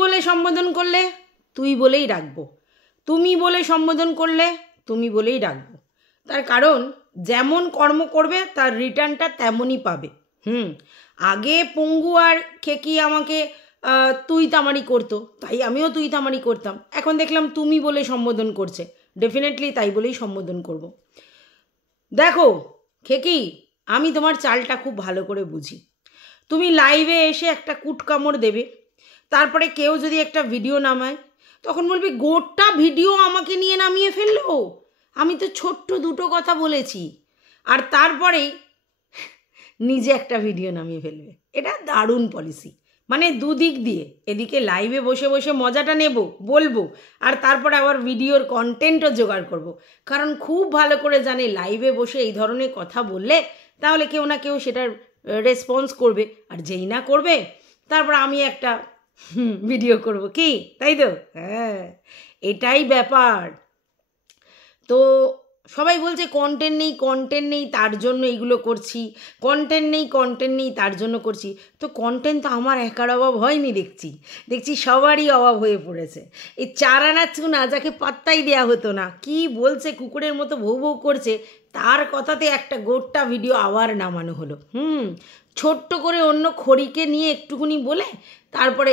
বলে সম্বোধন করলে তুই বলেই ডাকবো, তুমি বলে সম্বোধন করলে তুমি বলেই ডাকবো। তার কারণ যেমন কর্ম করবে তার রিটার্নটা তেমনই পাবে। আগে পঙ্গু আর খেকি আমাকে তুই তামারি করতো, তাই আমিও তুই তামারি করতাম। এখন দেখলাম তুমি বলে সম্বোধন করছে, ডেফিনেটলি তাই বলেই সম্বোধন করব। দেখো খেকি, আমি তোমার চালটা খুব ভালো করে বুঝি। তুমি লাইভে এসে একটা কুটকামড় দেবে, তারপরে কেউ যদি একটা ভিডিও নামায় তখন বলবে গোটা ভিডিও আমাকে নিয়ে নামিয়ে ফেললো, আমি তো ছোট্ট দুটো কথা বলেছি, আর তারপরেই নিজে একটা ভিডিও নামিয়ে ফেলবে। এটা দারুণ পলিসি, মানে দুদিক দিয়ে, এদিকে লাইভে বসে বসে মজাটা নেব, বলবো, আর তারপরে আবার ভিডিওর কন্টেন্টও জোগাড় করব। কারণ খুব ভালো করে জানে লাইভে বসে এই ধরনের কথা বললে তাহলে কেউ না কেউ সেটার রেসপন্স করবে, আর যেই না করবে তারপর আমি একটা ভিডিও করব, কি তাই তো? হ্যাঁ, এটাই ব্যাপার। তো সবাই বলছে কন্টেন্ট নেই তার জন্য এইগুলো করছি, কন্টেন্ট নেই তার জন্য করছি। তো কন্টেন্ট তো আমার একার অভাব হয়নি, দেখছি সবারই অভাব হয়ে পড়েছে। এই চারানা চুনা যাকে পাত্তাই দেওয়া হতো না, কি বলছে কুকুরের মতো ভৌ ভৌ করছে, তার কথাতে একটা গোটা ভিডিও আবার নামানো হলো। ছোট্ট করে অন্য খড়িকে নিয়ে একটুকুনি বলে তারপরে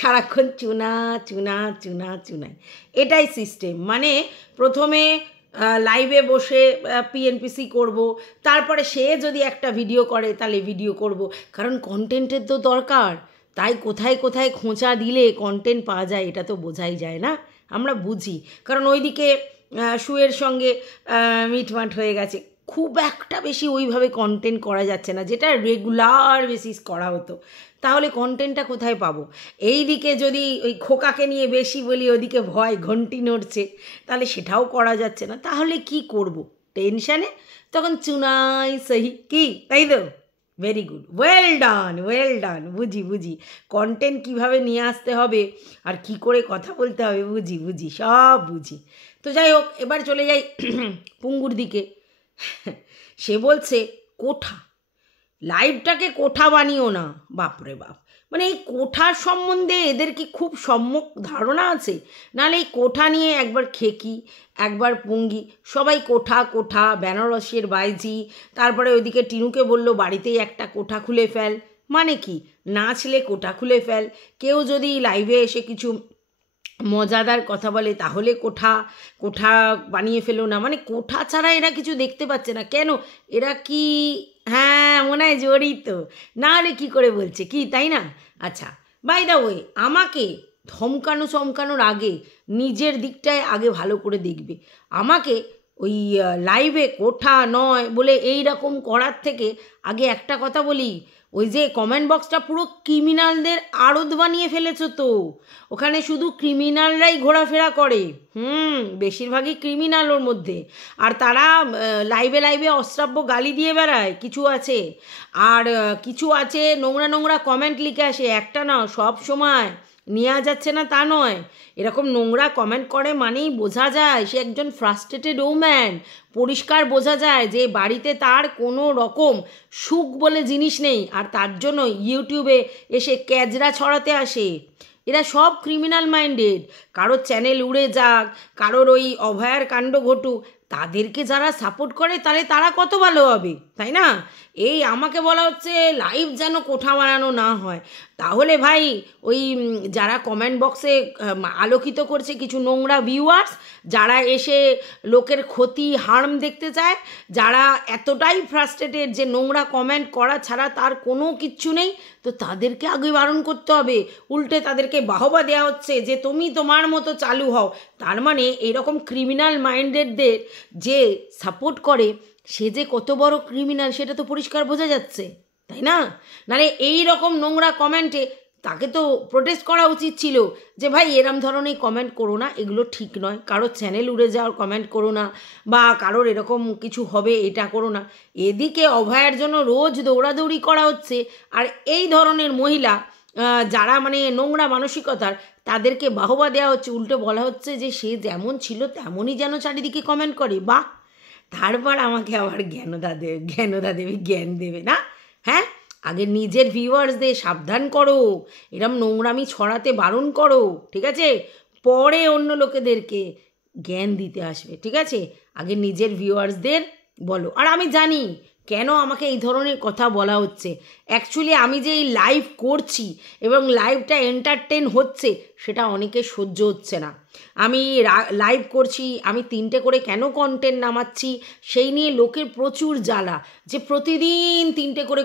সারাক্ষণ চুনা চুনা চুনা চুনায়। এটাই সিস্টেম। মানে প্রথমে লাইভে বসে পিএনপিসি করব, তারপরে সে যদি একটা ভিডিও করে তাহলে ভিডিও করব, কারণ কন্টেন্টের তো দরকার। তাই কোথায় কোথায় খোঁচা দিলে কন্টেন্ট পাওয়া যায় এটা তো বোঝাই যায় না, আমরা বুঝি। কারণ ওইদিকে শুয়ের সঙ্গে মিটমাট হয়ে গেছে, খুব একটা বেশি ওইভাবে কন্টেন্ট করা যাচ্ছে না যেটা রেগুলার বেসিস করা হতো। তাহলে কন্টেন্টটা কোথায় পাবো? এই দিকে যদি ওই খোকাকে নিয়ে বেশি বলি, ওদিকে ভয় ঘন্টি নড়ছে, তাহলে সেটাও করা যাচ্ছে না। তাহলে কি করব? টেনশানে তখন চুনাই সহি, কি তাই তো? ভেরি গুড, ওয়েল ডান, বুঝি কন্টেন্ট কীভাবে নিয়ে আসতে হবে আর কি করে কথা বলতে হবে, বুঝি সব বুঝি। তো যাই হোক, এবার চলে যাই পুঙ্গুর দিকে। সে বলছে কোঠা, লাইভটাকে কোঠা বানিও না। বাপরে বাপ, মানে এই কোঠার সম্বন্ধে এদের কি খুব সম্যক ধারণা আছে? নাহলে এই কোঠা নিয়ে একবার খেকি, একবার পুঙ্গি, সবাই কোঠা কোঠা, বেনারসের বাইজি, তারপরে ওইদিকে টিনুকে বললো বাড়িতেই একটা কোঠা খুলে ফেল। মানে কি, নাচলে কোঠা খুলে ফেল, কেউ যদি লাইভে এসে কিছু মজাদার কথা বলে তাহলে কোঠা বানিয়ে ফেলো না। মানে কোঠা ছাড়া এরা কিছু দেখতে পাচ্ছে না কেন? এরা কি, হ্যাঁ মনে হয় জড়িত, না হলে কী করে বলছে, কি তাই না? আচ্ছা, বাই দ্য ওয়ে, আমাকে চমকানোর আগে নিজের দিকটায় আগে ভালো করে দেখবে। আমাকে ওই লাইভে কোঠা নয় বলে এই রকম করার থেকে আগে একটা কথা বলি, ওই যে কমেন্ট বক্সটা পুরো ক্রিমিনালদের আড়ত বানিয়ে ফেলেছো তো, ওখানে শুধু ক্রিমিনালরাই ঘোরাফেরা করে, বেশিরভাগই ক্রিমিনাল ওর মধ্যে। আর তারা লাইভে অশ্রাব্য গালি দিয়ে বেড়ায় কিছু আছে, আর কিছু আছে নোংরা কমেন্ট লিখে আসে, একটা না সব সময় নেওয়া যাচ্ছে না তা নয়, এরকম নোংরা কমেন্ট করে মানেই বোঝা যায় সে একজন ফ্রাস্ট্রেটেড ওম্যান। পরিষ্কার বোঝা যায় যে বাড়িতে তার কোনো রকম সুখ বলে জিনিস নেই, আর তার জন্য ইউটিউবে এসে ক্যাজরা ছড়াতে আসে। এরা সব ক্রিমিনাল মাইন্ডেড। কারোর চ্যানেল উড়ে যাক, কারোর ওই অভয়ার কাণ্ড ঘটুক, তাদেরকে যারা সাপোর্ট করে তাহলে তারা কত ভালো হবে, তাই না? এই আমাকে বলা হচ্ছে লাইভ যেন কোঠা বানানো না হয়। তাহলে ভাই ওই যারা কমেন্ট বক্সে আলোকিত করছে কিছু নোংরা ভিউয়ার্স, যারা এসে লোকের ক্ষতি হার্ম দেখতে চায়, যারা এতটাই ফ্রাস্ট্রেটেড যে নোংরা কমেন্ট করা ছাড়া তার কোনো কিচ্ছু নেই, তো তাদেরকে আগে বারণ করতে হবে। উল্টে তাদেরকে বাহবা দেওয়া হচ্ছে যে তুমি তোমার মতো চালু হও। তার মানে এরকম ক্রিমিনাল মাইন্ডেডদের যে সাপোর্ট করে সে যে কত বড় ক্রিমিনাল সেটা তো পরিষ্কার বোঝা যাচ্ছে, তাই না? নাহলে এই রকম নোংরা কমেন্টে তাকে তো প্রোটেস্ট করা উচিত ছিল যে ভাই এরম ধরনের কমেন্ট করো না, এগুলো ঠিক নয়, কারোর চ্যানেল উড়ে যাওয়ার কমেন্ট করো না, বা কারোর এরকম কিছু হবে এটা করো না। এদিকে অভয়ার জন্য রোজ দৌড়াদৌড়ি করা হচ্ছে, আর এই ধরনের মহিলা যারা মানে নোংরা মানসিকতার, তাদেরকে বাহবা দেওয়া হচ্ছে। উল্টো বলা হচ্ছে যে সে যেমন ছিল তেমনই যেন চারিদিকে কমেন্ট করে। বাহ, তারপর আমাকে আবার জ্ঞানদা দেবে জ্ঞান দেবে না? হ্যাঁ, আগে নিজের ভিউয়ার্সদের সাবধান করো, এরম নোংরামি ছড়াতে বারণ করো, ঠিক আছে? পরে অন্য লোকেদেরকে জ্ঞান দিতে আসবে, ঠিক আছে? আগে নিজের ভিউয়ার্সদের বলো। আর আমি জানি কেন আমাকে এই ধরনের কথা বলা হচ্ছে। অ্যাকচুয়ালি আমি যে এই লাইভ করছি এবং লাইভটা এন্টারটেন হচ্ছে, সেটা অনেকে সহ্য হচ্ছে না। আমি লাইভ করছি, আমি 3টে করে কেন কন্টেন্ট নামাচ্ছি সেই নিয়ে লোকের প্রচুর জ্বালা, যে প্রতিদিন 3টে করে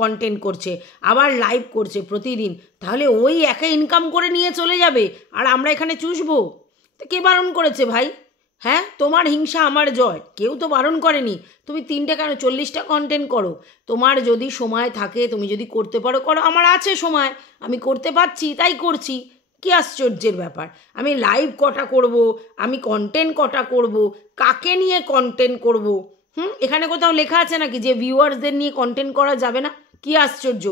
কন্টেন্ট করছে, আবার লাইভ করছে প্রতিদিন, তাহলে ওই একা ইনকাম করে নিয়ে চলে যাবে আর আমরা এখানে চুষবো? তো কে বারণ করেছে ভাই? হ্যাঁ, তোমার হিংসা আমার জয়, কেউ তো বারণ করেনি। তুমি 3টে কেন 40টা কন্টেন্ট করো, তোমার যদি সময় থাকে, তুমি যদি করতে পারো করো, আমার আছে সময়, আমি করতে পারছি তাই করছি। কি আশ্চর্যের ব্যাপার! আমি লাইভ কটা করব, আমি কন্টেন্ট কটা করব, কাকে নিয়ে কন্টেন্ট করব? এখানে কোথাও লেখা আছে নাকি যে ভিউয়ার্সদের নিয়ে কন্টেন্ট করা যাবে না? কি আশ্চর্য!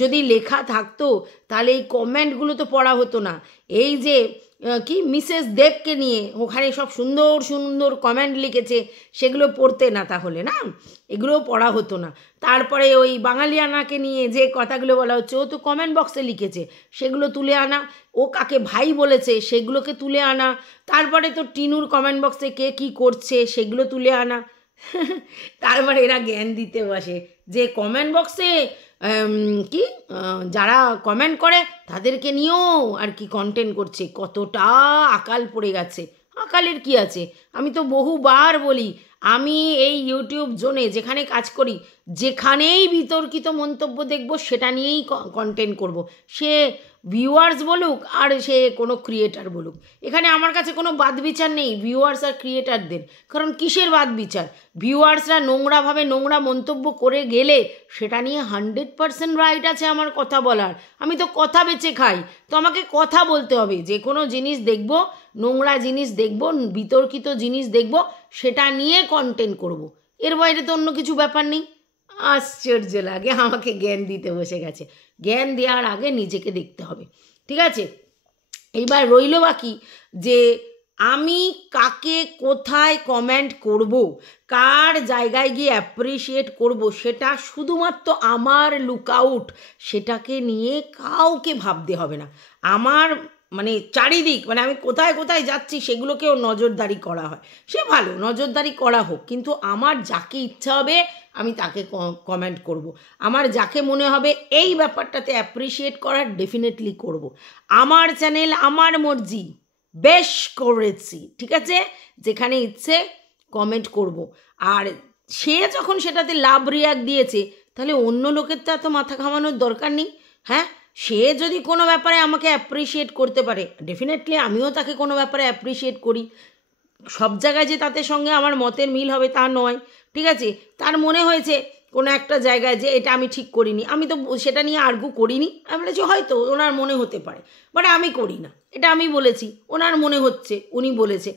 যদি লেখা থাকতো তাহলে এই কমেন্টগুলো তো পড়া হতো না। এই যে কি মিসেস দেবকে নিয়ে ওখানে সব সুন্দর সুন্দর কমেন্ট লিখেছে, সেগুলো পড়তে না তাহলে, না এগুলোও পড়া হতো না। তারপরে ওই বাঙালিয়ানাকে নিয়ে যে কথাগুলো বলা হচ্ছে, ও তো কমেন্ট বক্সে লিখেছে, সেগুলো তুলে আনা। ও কাকে ভাই বলেছে সেগুলোকে তুলে আনা। তারপরে তো টিনুর কমেন্ট বক্সে কে কী করছে সেগুলো তুলে আনা। তারপরে এরা জ্ঞান দিতে বসে যে কমেন্ট বক্সে কি যারা কমেন্ট করে তাদেরকে নিয়েও আর কি কন্টেন্ট করছে। কতটা আকাল পড়ে গেছে! আকালের কি আছে? আমি তো বহুবার বলি, আমি এই ইউটিউব জোনে যেখানে কাজ করি, যেখানেই বিতর্কিত মন্তব্য দেখব সেটা নিয়েই কন্টেন্ট করব। সে ভিউয়ার্স বলুক আর সে কোনো ক্রিয়েটার বলুক, এখানে আমার কাছে কোনো বাদ বিচার নেই ভিউয়ার্স আর ক্রিয়েটারদের। কারণ কিসের বাদ বিচার? ভিউয়ার্সরা নোংরাভাবে নোংরা মন্তব্য করে গেলে সেটা নিয়ে 100% রাইট আছে আমার কথা বলার। আমি তো কথা বেচে খাই, তো আমাকে কথা বলতে হবে। যে কোনো জিনিস দেখব, নোংরা জিনিস দেখব, বিতর্কিত জিনিস দেখব, সেটা নিয়ে কন্টেন্ট করব। এর বাইরে তো অন্য কিছু ব্যাপার নেই। আশ্চর্য লাগে, আমাকে জ্ঞান দিতে বসে গেছে। জ্ঞান দেওয়ার আগে নিজেকে দেখতে হবে, ঠিক আছে? এইবার রইল বাকি যে আমি কাকে কোথায় কমেন্ট করব, কার জায়গায় গিয়ে অ্যাপ্রিসিয়েট করব, সেটা শুধুমাত্র আমার লুকআউট। সেটাকে নিয়ে কাউকে ভাবতে হবে না। আমার মানে চারিদিক, মানে আমি কোথায় কোথায় যাচ্ছি সেগুলোকেও নজরদারি করা হয়। সে ভালো, নজরদারি করা হোক, কিন্তু আমার যাকে ইচ্ছা হবে আমি তাকে কমেন্ট করব। আমার যাকে মনে হবে এই ব্যাপারটাতে অ্যাপ্রিসিয়েট করার, ডেফিনেটলি করব। আমার চ্যানেল, আমার মর্জি, বেশ করেছি, ঠিক আছে? যেখানে ইচ্ছে কমেন্ট করব। আর সে যখন সেটাতে লাভ রিয়াক্ট দিয়েছে, তাহলে অন্য লোকের তো এত মাথা ঘামানোর দরকার নেই। হ্যাঁ, সে যদি কোনো ব্যাপারে আমাকে অ্যাপ্রিসিয়েট করতে পারে, ডেফিনেটলি আমিও তাকে কোনো ব্যাপারে অ্যাপ্রিসিয়েট করি। সব জায়গায় যে তাদের সঙ্গে আমার মতের মিল হবে তা নয়, ঠিক আছে? তার মনে হয়েছে কোনো একটা জায়গায় যে এটা আমি ঠিক করিনি, আমি তো সেটা নিয়ে আর্গু করিনি। আমি বলেছি হয়তো ওনার মনে হতে পারে, বাট আমি করি না, এটা আমি বলেছি, ওনার মনে হচ্ছে, উনি বলেছে,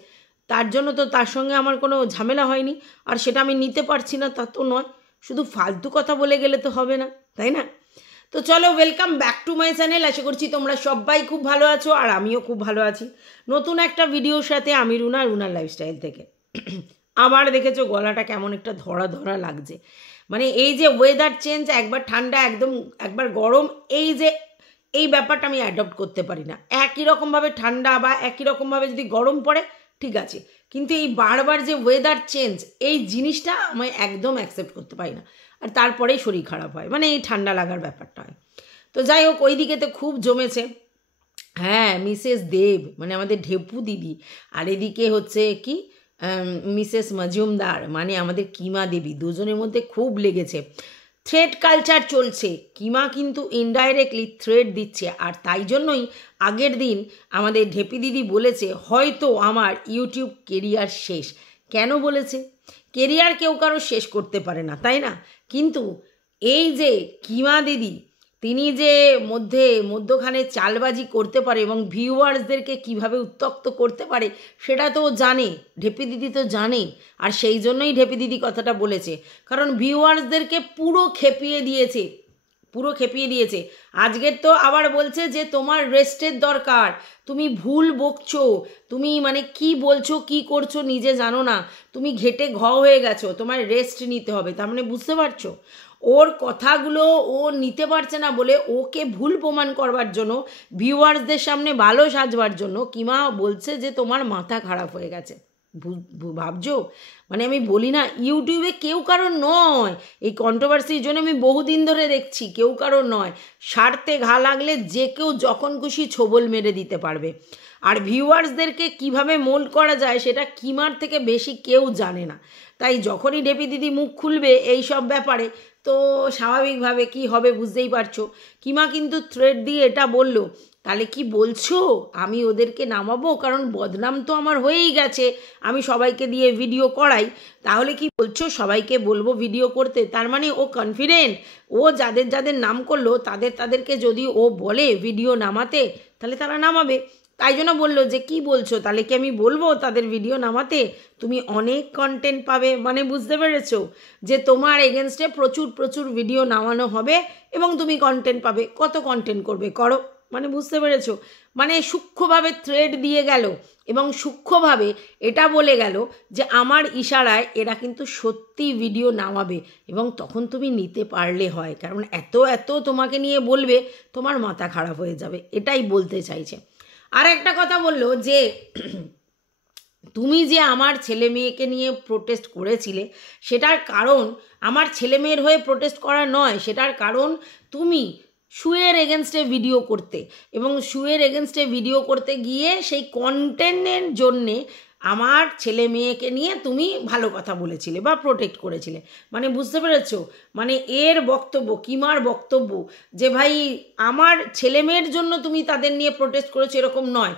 তার জন্য তো তার সঙ্গে আমার কোনো ঝামেলা হয়নি। আর সেটা আমি নিতে পারছি না তা তো নয়। শুধু ফালতু কথা বলে গেলে তো হবে না, তাই না? তো চলো, welcome back to my channel. আশা করছি তোমরা সবাই খুব ভালো আছো আর আমিও খুব ভালো আছি। নতুন একটা ভিডিওর সাথে আমি রুনার লাইফস্টাইল থেকে। আবার দেখেছো গলাটা কেমন একটা ধরা ধরা লাগছে। মানে এই যে ওয়েদার চেঞ্জ, একবার ঠান্ডা একদম, একবার গরম, এই ব্যাপারটা আমি অ্যাডপ্ট করতে পারি না। একই রকমভাবে ঠান্ডা বা একই রকমভাবে যদি গরম পড়ে ঠিক আছে, কিন্তু এই বারবার যে ওয়েদার চেঞ্জ, এই জিনিসটা আমি একদম অ্যাকসেপ্ট করতে পারি না। আর তারপরেই শরীর খারাপ হয়, মানে এই ঠান্ডা লাগার ব্যাপারটা হয়। তো যাই হোক, ওই দিকে তো খুব জমেছে। হ্যাঁ, মিসেস দেব মানে আমাদের ঢেপু দিদি, আর এদিকে হচ্ছে কি মিসেস মজুমদার মানে আমাদের কিমা দেবী, দুজনের মধ্যে খুব লেগেছে। থ্রেড কালচার চলছে, কিমা কিন্তু ইনডাইরেক্টলি থ্রেড দিচ্ছে। আর তাই জন্যই আগের দিন আমাদের ঢেপি দিদি বলেছে হয়তো আমার ইউটিউব কেরিয়ার শেষ। কেন বলেছে? কেরিয়ার কেউ কারো শেষ করতে পারে না, তাই না? কিন্তু এই যে কিমা দিদি, তিনি যে মধ্যখানে চালবাজি করতে পারে এবং ভিউয়ার্সদেরকে কিভাবে উত্ত্যক্ত করতে পারে সেটা তো জানে, ঢেপি দিদি তো জানে। আর সেই জন্যই ঢেপি দিদি কথাটা বলেছে, কারণ ভিউয়ার্সদেরকে পুরো খেপিয়ে দিয়েছে। আজকের তো আবার বলছে যে তোমার রেস্টের দরকার, তুমি ভুল বকছো, তুমি মানে কি বলছো কি করছো নিজে জানো না, তুমি ঘেটে ঘ হয়ে গেছো, তোমার রেস্ট নিতে হবে। তার মানে বুঝতে পারছো, ওর কথাগুলো ও নিতে পারছে না বলে ওকে ভুল প্রমাণ করবার জন্য, ভিউয়ার্সদের সামনে ভালো সাজবার জন্য কিমা বলছে যে তোমার মাথা খারাপ হয়ে গেছে। ভাবছো, মানে আমি বলি না, ইউটিউবে কেউ কারোর নয়, এই কন্ট্রোভার্সির জন্য আমি বহুদিন ধরে দেখছি, কেউ কারোর নয়, স্বার্থে ঘা লাগলে যে কেউ যখন খুশি ছোবল মেরে দিতে পারবে। আর ভিউয়ার্সদেরকে কিভাবে মোল্ড করা যায় সেটা কিমার থেকে বেশি কেউ জানে না। তাই যখনই ঢেপি দিদি মুখ খুলবে এই সব ব্যাপারে, তো স্বাভাবিকভাবে কি হবে বুঝতেই পারছো। কিমা কিন্তু থ্রেড দিয়ে এটা বলল, তাহলে কি বলছো আমি ওদেরকে নামাবো? কারণ বদনাম তো আমার হয়েই গেছে, আমি সবাইকে দিয়ে ভিডিও করাই, তাহলে কি বলছো সবাইকে বলবো ভিডিও করতে? তার মানে ও কনফিডেন্ট, ও যাদের যাদের নাম করলো তাদেরকে যদি ও বলে ভিডিও নামাতে, তাহলে তারা নামাবে। তাই জন্য বললো যে কি বলছো, তাহলে কি আমি বলবো তাদের ভিডিও নামাতে? তুমি অনেক কন্টেন্ট পাবে, মানে বুঝতে পেরেছো যে তোমার এগেনস্টে প্রচুর প্রচুর ভিডিও নামানো হবে এবং তুমি কন্টেন্ট পাবে। কত কন্টেন্ট করবে করো, মানে বুঝতে পেরেছো। মানে সূক্ষ্মভাবে থ্রেড দিয়ে গেল এবং সূক্ষ্মভাবে এটা বলে গেল যে আমার ইশারায় এরা কিন্তু সত্যি ভিডিও নামাবে, এবং তখন তুমি নিতে পারলে হয়, কারণ এত এত তোমাকে নিয়ে বলবে তোমার মাথা খারাপ হয়ে যাবে, এটাই বলতে চাইছে। আর একটা কথা বললো যে তুমি যে আমার ছেলে মেয়েকে নিয়ে প্রোটেস্ট করেছিলে, সেটার কারণ আমার ছেলে মেয়ের হয়ে প্রোটেস্ট করা নয়, সেটার কারণ তুমি শুয়ের এগেনস্টে ভিডিও করতে, এবং শুয়ের এগেনস্টে ভিডিও করতে গিয়ে সেই কন্টেন্টের জন্যে আমার ছেলে মেয়েকে নিয়ে তুমি ভালো কথা বলেছিলে বা প্রোটেক্ট করেছিলে। মানে বুঝতে পেরেছো, মানে এর বক্তব্য, কিমার বক্তব্য যে ভাই আমার ছেলে মেয়ের জন্য তুমি তাদের নিয়ে প্রোটেস্ট করেছো এরকম নয়,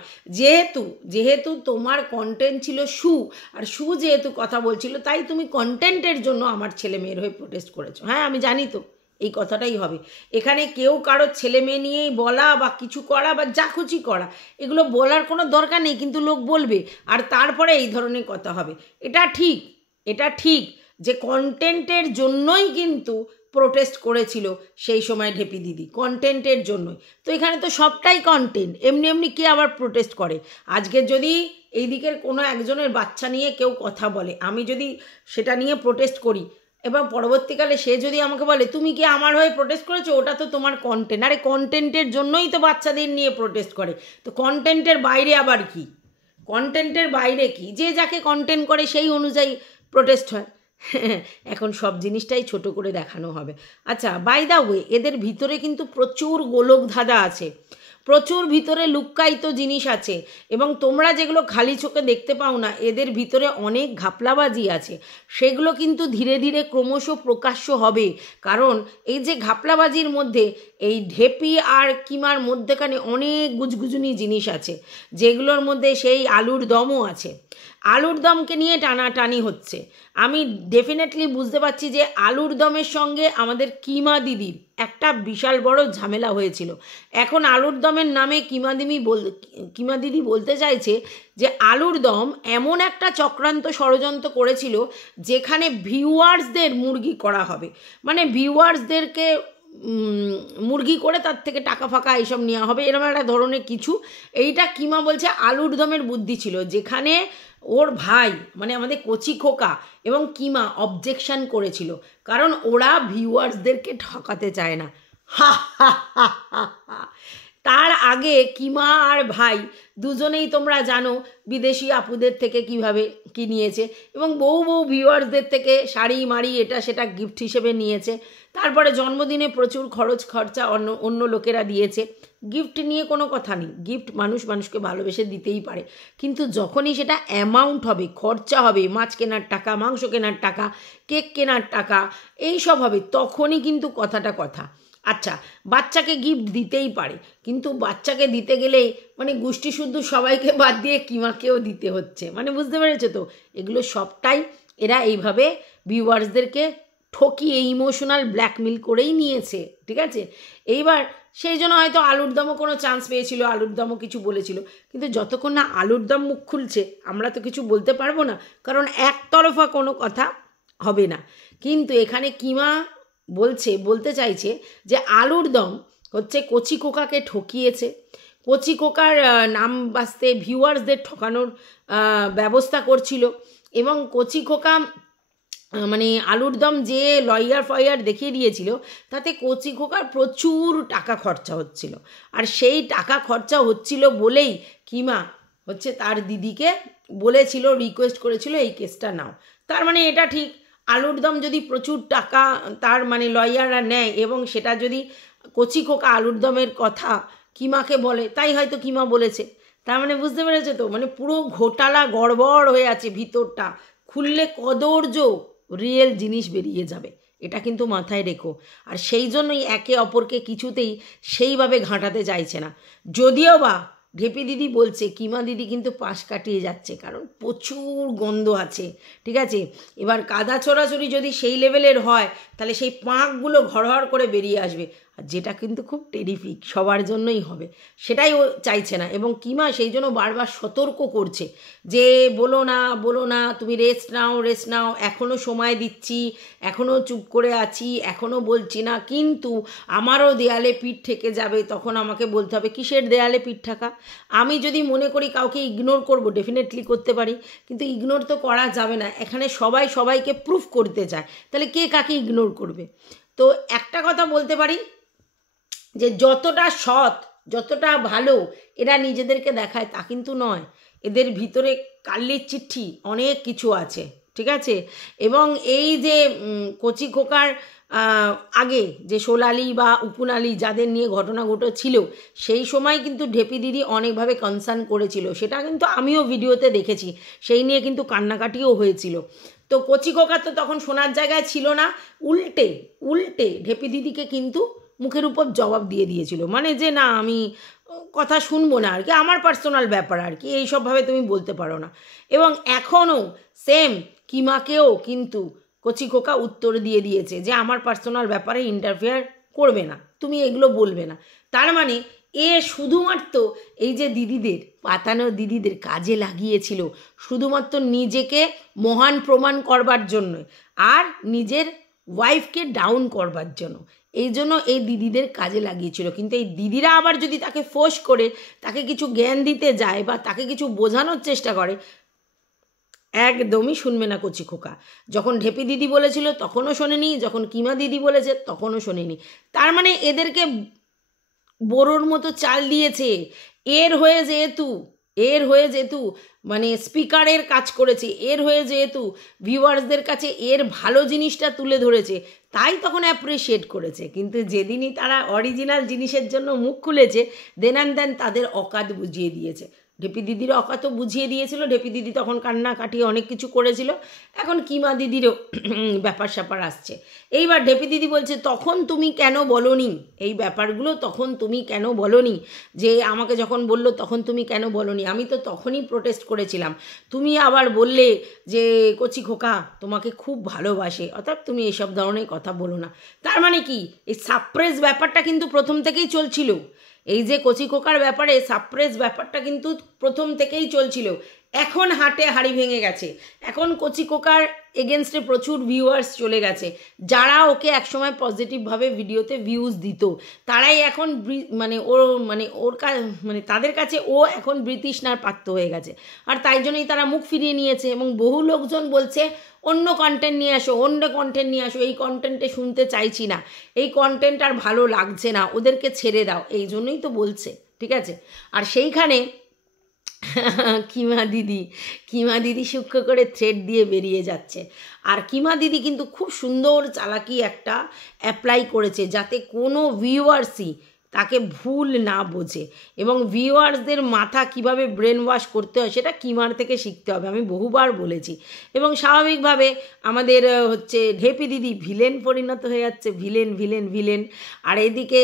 যেহেতু তোমার কন্টেন্ট ছিল শু, আর শু যেহেতু কথা বলছিল তাই তুমি কন্টেন্টের জন্য আমার ছেলে মেয়ের হয়ে প্রোটেস্ট করেছো। হ্যাঁ আমি জানি তো এই কথাটাই হবে, এখানে কেউ কারোর ছেলে মেয়ে নিয়েই বলা বা কিছু করা বা যা খুশি করা, এগুলো বলার কোনো দরকার নেই, কিন্তু লোক বলবে আর তারপরে এই ধরনের কথা হবে। এটা ঠিক যে কন্টেন্টের জন্যই কিন্তু প্রোটেস্ট করেছিল সেই সময় ঢেপি দিদি, কন্টেন্টের জন্যই। তো এখানে তো সবটাই কন্টেন্ট, এমনি এমনি কে আবার প্রোটেস্ট করে? আজকে যদি এই দিকের কোনো একজনের বাচ্চা নিয়ে কেউ কথা বলে, আমি যদি সেটা নিয়ে প্রোটেস্ট করি, এবং পরবর্তীকালে সে যদি আমাকে বলে তুমি কি আমার হয়ে প্রোটেস্ট করেছো, ওটা তো তোমার কন্টেন্ট। আরে কন্টেন্টের জন্যই তো বাচ্চাদের নিয়ে প্রোটেস্ট করে, তো কন্টেন্টের বাইরে আবার কি? কন্টেন্টের বাইরে কি? যে যাকে কন্টেন্ট করে সেই অনুযায়ী প্রোটেস্ট হয়। এখন সব জিনিসটাই ছোট করে দেখানো হবে। আচ্ছা, বাই দ্য ওয়ে, এদের ভিতরে কিন্তু প্রচুর গোলক ধাঁধা আছে, প্রচুর ভিতরে লুক্কায়িত জিনিস আছে, এবং তোমরা যেগুলো খালি চোখে দেখতে পাও না, এদের ভিতরে অনেক ঘাপলাবাজি আছে, সেগুলো কিন্তু ধীরে ধীরে ক্রমশ প্রকাশ্য হবে। কারণ এই যে ঘাপলাবাজির মধ্যে এই ঢেপি আর কিমার মধ্যেখানে অনেক গুজগুজুনি জিনিস আছে, যেগুলোর মধ্যে সেই আলুর দমও আছে। আলুর দমকে নিয়ে টানাটানি হচ্ছে। আমি ডেফিনেটলি বুঝতে পারছি যে আলুর দমের সঙ্গে আমাদের কিমা দিদির একটা বিশাল বড় ঝামেলা হয়েছিল। এখন আলুর দমের নামে কিমা দিদি বলতে চাইছে যে আলুর দম এমন একটা চক্রান্ত ষড়যন্ত্র করেছিল যেখানে ভিউয়ার্সদের মুরগি করা হবে, মানে ভিউয়ার্সদেরকে মুরগি করে তার থেকে টাকা ফাঁকা এইসব নেওয়া হবে, এরকম একটা ধরনের কিছু। এইটা কিমা বলছে আলুর দমের বুদ্ধি ছিল, যেখানে ওর ভাই মানে আমাদের কচি খোকা এবং কিমা অবজেকশন করেছিল, কারণ ওরা ভিউয়ার্সদেরকে ঠকাতে চায় না। হা হা হা হা। তার আগে কিমা আর ভাই দুজনেই তোমরা জানো বিদেশি আপুদের থেকে কিভাবে কি নিয়েছে, এবং বহু ভিউয়ার্সদের থেকে শাড়ি মাড়ি এটা সেটা গিফট হিসেবে নিয়েছে। তারপরে জন্মদিনে প্রচুর খরচা অন্য লোকেরা দিয়েছে। গিফট নিয়ে কোনো কথা নেই, গিফট মানুষকে ভালোবেসে দিতেই পারে, কিন্তু যখনই সেটা অ্যামাউন্ট হবে, খরচা হবে, মাছ কেনার টাকা, মাংস কেনার টাকা, কেক কেনার টাকা, এইসব হবে, তখনই কিন্তু কথাটা কথা। আচ্ছা, বাচ্চাকে গিফট দিতেই পারে, কিন্তু বাচ্চাকে দিতে গেলেই মানে গোষ্ঠী শুদ্ধ সবাইকে বাদ দিয়ে কিমাকেও দিতে হচ্ছে, মানে বুঝতে পেরেছো তো? এগুলো সবটাই এরা এইভাবে ভিউয়ার্সদেরকে ঠকিয়ে ইমোশনাল ব্ল্যাকমেল করেই নিয়েছে, ঠিক আছে? এইবার সেই জন্য হয়তো আলুর দমও কোনো চান্স পেয়েছিল, আলুর দমও কিছু বলেছিল, কিন্তু যতক্ষণ না আলুর দম মুখ খুলছে আমরা তো কিছু বলতে পারবো না, কারণ একতরফা কোনো কথা হবে না। কিন্তু এখানে কিমা বলতে চাইছে যে আলুর দম হচ্ছে কচি খোকাকে ঠকিয়েছে, কচি খোকার নাম বাঁচতে ভিউয়ার্সদের ঠকানোর ব্যবস্থা করছিল, এবং কচি খোকা মানে আলুর দম যে লয়ার ফয়ার দেখিয়ে দিয়েছিল তাতে কচি খোকার প্রচুর টাকা খরচা হচ্ছিল। আর সেই টাকা খরচা হচ্ছিল বলেই কিমা হচ্ছে তার দিদিকে বলেছিল, রিকোয়েস্ট করেছিল এই কেসটা নাও। তার মানে এটা ঠিক, আলুর দম যদি প্রচুর টাকা তার মানে লয়াররা নেয় এবং সেটা যদি কচি খোকা আলুর দমের কথা কিমাকে বলে, তাই হয়তো কিমা বলেছে। তার মানে বুঝতে পেরেছে তো, মানে পুরো ঘোটালা গড়বড় হয়ে আছে ভিতরটা, খুললে কদর্য রিয়েল জিনিস বেরিয়ে যাবে, এটা কিন্তু মাথায় রেখো। আর সেই জন্যই একে অপরকে কিছুতেই সেইভাবে ঘাঁটাতে চাইছে না। যদিও বা ঢেপি দিদি বলছে কিমা দিদি কিন্তু পাশ কাটিয়ে যাচ্ছে, কারণ প্রচুর গন্ধ আছে, ঠিক আছে। এবার কাদা ছোড়াছড়ি যদি সেই লেভেলের হয় তাহলে সেই পাঁকগুলো ঘড়ঘড় করে বেরিয়ে আসবে, আর যেটা কিন্তু খুব টেরিফিক, সবার জন্যই হবে, সেটাই ও চাইছে না। এবং কিমা সেই জন্য বারবার সতর্ক করছে যে বলো না, তুমি রেস্ট নাও, এখনও সময় দিচ্ছি, এখনও চুপ করে আছি, এখনও বলছি না, কিন্তু আমারও দেয়ালে পিঠ ঠেকে যাবে, তখন আমাকে বলতে হবে কিসের দেয়ালে পিঠ ঠেকা। আমি যদি মনে করি কাউকে ইগনোর করব, ডেফিনেটলি করতে পারি, কিন্তু ইগনোর তো করা যাবে না, এখানে সবাই সবাইকে প্রুফ করতে চায়, তাহলে কে কাকে ইগনোর করবে। তো একটা কথা বলতে পারি যে যতটা সৎ, যতটা ভালো এরা নিজেদেরকে দেখায় তা কিন্তু নয়, এদের ভিতরে কাল্লির চিঠি অনেক কিছু আছে, ঠিক আছে। এবং এই যে কচি খোকার আগে যে সোলালি বা উপুনালি যাদের নিয়ে ঘটনা ঘটেছিল, সেই সময় কিন্তু ঢেপি দিদি অনেকভাবে কনসার্ন করেছিল, সেটা কিন্তু আমিও ভিডিওতে দেখেছি, সেই নিয়ে কিন্তু কান্নাকাটিও হয়েছিল। তো কচি খোকা তো তখন শোনার জায়গায় ছিল না, উল্টে ঢেপি দিদিকে কিন্তু মুখের উপর জবাব দিয়ে দিয়েছিল, মানে যে না আমি কথা শুনবো না আর কি, আমার পার্সোনাল ব্যাপার আর কি, এইসবভাবে তুমি বলতে পারো না। এবং এখনও সেম কিমাকেও কিন্তু কচি খোকা উত্তর দিয়ে দিয়েছে যে আমার পার্সোনাল ব্যাপারে ইন্টারফেয়ার করবে না, তুমি এগুলো বলবে না। তার মানে এ শুধুমাত্র এই যে দিদিদের পাতানো দিদিদের কাজে লাগিয়েছিল শুধুমাত্র নিজেকে মহান প্রমাণ করবার জন্য আর নিজের ওয়াইফকে ডাউন করবার জন্য, এই জন্য এই দিদিদের কাজে লাগিয়েছিল। কিন্তু এই দিদিরা আবার যদি তাকে ফোর্স করে তাকে কিছু জ্ঞান দিতে যায় বা তাকে কিছু বোঝানোর চেষ্টা করে, একদমই শুনবে না কচি খোকা। যখন ঢেপি দিদি বলেছিল তখনও শোনেনি, যখন কিমা দিদি বলেছে তখনও শোনেনি। তার মানে এদেরকে বোরোর মতো চাল দিয়েছে, এর হয়ে যেহেতু মানে স্পিকারের কাজ করেছে, এর হয়ে যেহেতু ভিউয়ার্সদের কাছে এর ভালো জিনিসটা তুলে ধরেছে, তাই তখন অ্যাপ্রিসিয়েট করেছে। কিন্তু যেদিনই তারা অরিজিনাল জিনিসের জন্য মুখ খুলেছে, দেন অ্যান্ড দেন তাদের অকাত বুঝিয়ে দিয়েছে। ঢেপি দিদির অকাতও বুঝিয়ে দিয়েছিল, ঢেপি দিদি তখন কান্না কাটিয়ে অনেক কিছু করেছিল, এখন কিমা দিদিরও ব্যাপার স্যাপার আসছে। এইবার ঢেপি দিদি বলছে তখন তুমি কেন বলোনি এই ব্যাপারগুলো, তখন তুমি কেন বলোনি, যে আমাকে যখন বললো তখন তুমি কেন বলোনি, আমি তো তখনই প্রোটেস্ট করেছিলাম, তুমি আবার বললে যে কচি খোকা তোমাকে খুব ভালোবাসে, অর্থাৎ তুমি এসব ধরনের কথা বলো না। তার মানে কি এই সাপ্রেস ব্যাপারটা কিন্তু প্রথম থেকেই চলছিল, এই যে কচি খোকার ব্যাপারে সাপ্রেস ব্যাপারটা কিন্তু প্রথম থেকেই চলছিল। এখন হাড়ি ভেঙে গেছে, এখন কচি খোকার এগেনস্টে প্রচুর ভিউয়ার্স চলে গেছে, যারা ওকে একসময় পজিটিভভাবে ভিডিওতে ভিউজ দিত, তারাই এখন ওর তাদের কাছে ও এখন বৃতৃষ্ণার পাত্র হয়ে গেছে। আর তাই জন্যই তারা মুখ ফিরিয়ে নিয়েছে এবং বহু লোকজন বলছে অন্য কন্টেন্ট নিয়ে আসো, এই কন্টেন্টে শুনতে চাইছি না, এই কন্টেন্ট আর ভালো লাগছে না, ওদেরকে ছেড়ে দাও, এই জন্যই তো বলছে, ঠিক আছে। আর সেইখানে কিমা দিদি সূক্ষ্ম করে থ্রেড দিয়ে বেরিয়ে যাচ্ছে। আর কিমা দিদি কিন্তু খুব সুন্দর চালাকি একটা অ্যাপ্লাই করেছে, যাতে কোনো ভিউয়ার্সই তাকে ভুল না বোঝে, এবং ভিউয়ার্সদের মাথা কিভাবে ব্রেন ওয়াশ করতে হয় সেটা কিমার থেকে শিখতে হবে, আমি বহুবার বলেছি। এবং স্বাভাবিকভাবে আমাদের হচ্ছে ঢেপি দিদি ভিলেন পরিণত হয়ে যাচ্ছে, ভিলেন, আর এদিকে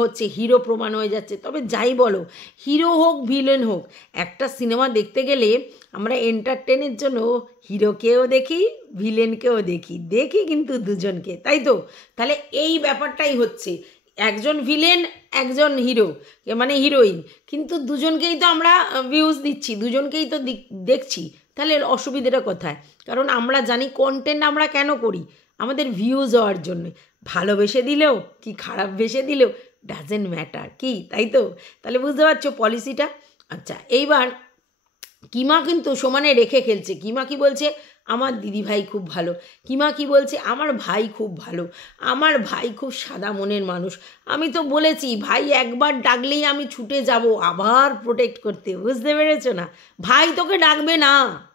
হচ্ছে হিরো প্রমাণ হয়ে যাচ্ছে। তবে যাই বলো, হিরো হোক ভিলেন হোক, একটা সিনেমা দেখতে গেলে আমরা এন্টারটেনের জন্য হিরোকেও দেখি, ভিলেনকেও দেখি কিন্তু দুজনকে, তাই তো। তাহলে এই ব্যাপারটাই হচ্ছে, একজন ভিলেন একজন হিরো মানে হিরোইন, কিন্তু দুজনকেই তো আমরা ভিউজ দিচ্ছি, দুজনকেই তো দেখছি, তাহলে অসুবিধাটা কোথায়? কারণ আমরা জানি কন্টেন্ট আমরা কেন করি, আমাদের ভিউজ হওয়ার জন্য, ভালোবেসে দিলেও কি খারাপ বেসে দিলেও ডাজেন্ট ম্যাটার, কি তাই তো। তাহলে বুঝতে পারছো পলিসিটা। আচ্ছা, এইবার কিমা কিন্তু সমানে রেখে খেলছে। কিমা কি বলছে, আমার দিদিভাই খুব ভালো। কিমা কি বলছে, আমার ভাই খুব ভালো, আমার ভাই খুব সাদা মনের মানুষ। আমি তো বলেছি ভাই একবার ডাকলেই আমি ছুটে যাব আবার প্রোটেক্ট করতে, বুঝতে পেরেছো না? ভাই তোকে ডাকবে না,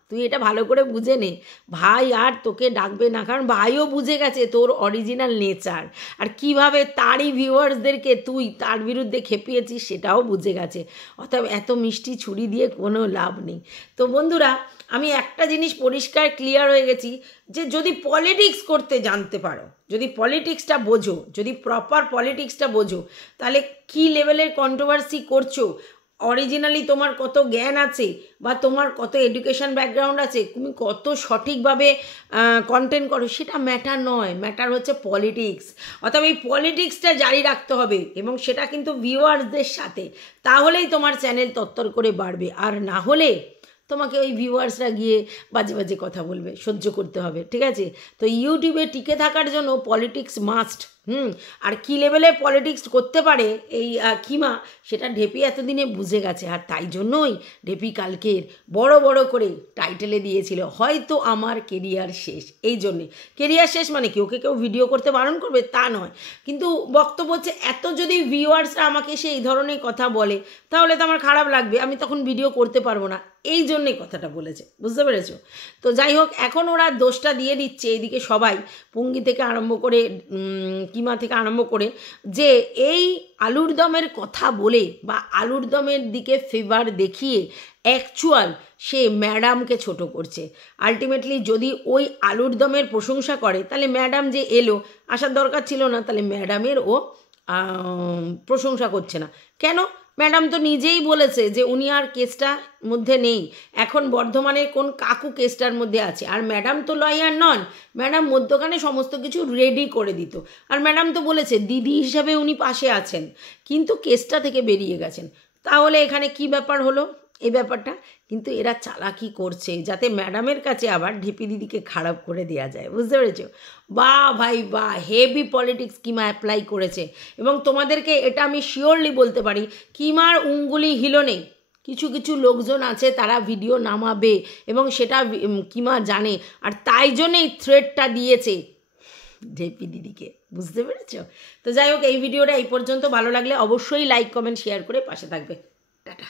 তুই এটা ভালো করে বুঝে নে। ভাই আর তোকে ডাকবে না, কারণ ভাইও বুঝে গেছে তোর অরিজিনাল নেচার, আর কিভাবে তারই ভিউয়ার্সদেরকে তুই তার বিরুদ্ধে খেপিয়েছিস সেটাও বুঝে গেছে। অতএব এত মিষ্টি ছুরি দিয়ে কোনো লাভ নেই। তো বন্ধুরা, আমি একটা জিনিস পরিষ্কার ক্লিয়ার হয়ে গেছি, যে যদি পলিটিক্স করতে জানতে পারো, যদি পলিটিক্সটা বোঝো, যদি প্রপার পলিটিক্সটা বোঝো, তাহলে কী লেভেলের কন্ট্রোভার্সি করছো, অরিজিনালি তোমার কত জ্ঞান আছে বা তোমার কত এডুকেশন ব্যাকগ্রাউন্ড আছে, তুমি কত সঠিকভাবে কন্টেন্ট করো, সেটা ম্যাটার নয়, ম্যাটার হচ্ছে পলিটিক্স। অর্থাৎ এই পলিটিক্সটা জারি রাখতে হবে, এবং সেটা কিন্তু ভিউয়ার্সদের সাথে, তাহলেই তোমার চ্যানেল তত্তর করে বাড়বে। আর না হলে তোমাকে ওই ভিউয়ার্সরা গিয়ে বাজে বাজে কথা বলবে, সহ্য করতে হবে, ঠিক আছে? তো ইউটিউবে টিকে থাকার জন্য পলিটিক্স মাস্ট। আর কী লেভেলে পলিটিক্স করতে পারে এই কিমা, সেটা ঢেপি এতদিনে বুঝে গেছে। আর তাই জন্যই ঢেপি কালকের বড় বড় করে টাইটেলে দিয়েছিল, হয়তো আমার কেরিয়ার শেষ। এই জন্যে কেরিয়ার শেষ মানে কি ওকে কেউ ভিডিও করতে বারণ করবে তা নয়, কিন্তু বক্তব্য হচ্ছে এত যদি ভিউয়ার্সরা আমাকে সেই ধরনের কথা বলে তাহলে তো আমার খারাপ লাগবে, আমি তখন ভিডিও করতে পারবো না। এই জন্যেই কথাটা বলেছে, বুঝতে পেরেছো? তো যাই হোক, এখন ওরা দোষটা দিয়ে দিচ্ছে এইদিকে সবাই, পুঙ্গি থেকে আরম্ভ করে কিমা থেকে আরম্ভ করে, যে এই আলুর দমের কথা বলে বা আলুর দমের দিকে ফেভার দেখিয়ে অ্যাকচুয়াল সে ম্যাডামকে ছোট করছে। আলটিমেটলি যদি ওই আলুর দমের প্রশংসা করে, তাহলে ম্যাডাম যে এলো, আসার দরকার ছিল না, তাহলে ম্যাডামের ও প্রশংসা করছে না কেন? ম্যাডাম তো নিজেই বলেছে যে উনি আর কেসটার মধ্যে নেই, এখন বর্ধমানের কোন কাকু কেসটার মধ্যে আছে। আর ম্যাডাম তো লয়ার নন, ম্যাডাম মধ্যখানে সমস্ত কিছু রেডি করে দিত। আর ম্যাডাম তো বলেছে দিদি হিসাবে উনি পাশে আছেন, কিন্তু কেসটা থেকে বেরিয়ে গেছেন। তাহলে এখানে কি ব্যাপার হলো এই ব্যাপারটা? কিন্তু এরা চালাকি করছে যাতে ম্যাডামের কাছে আবার ঢিপি দিদিকে খারাপ করে দেওয়া যায়, বুঝতে পেরেছো? বা ভাই বা, হেভি পলিটিক্স কিমা অ্যাপ্লাই করেছে। এবং তোমাদেরকে এটা আমি শিওরলি বলতে পারি, কিমার উঙ্গুলি হিলো নেই। কিছু কিছু লোকজন আছে তারা ভিডিও নামাবে, এবং সেটা কিমা জানে, আর তাই জন্যই থ্রেটটা দিয়েছে ঢেপি দিদিকে, বুঝতে পেরেছো? তো যাই হোক, এই ভিডিওটা এই পর্যন্ত। ভালো লাগলে অবশ্যই লাইক কমেন্ট শেয়ার করে পাশে থাকবে। টাটা।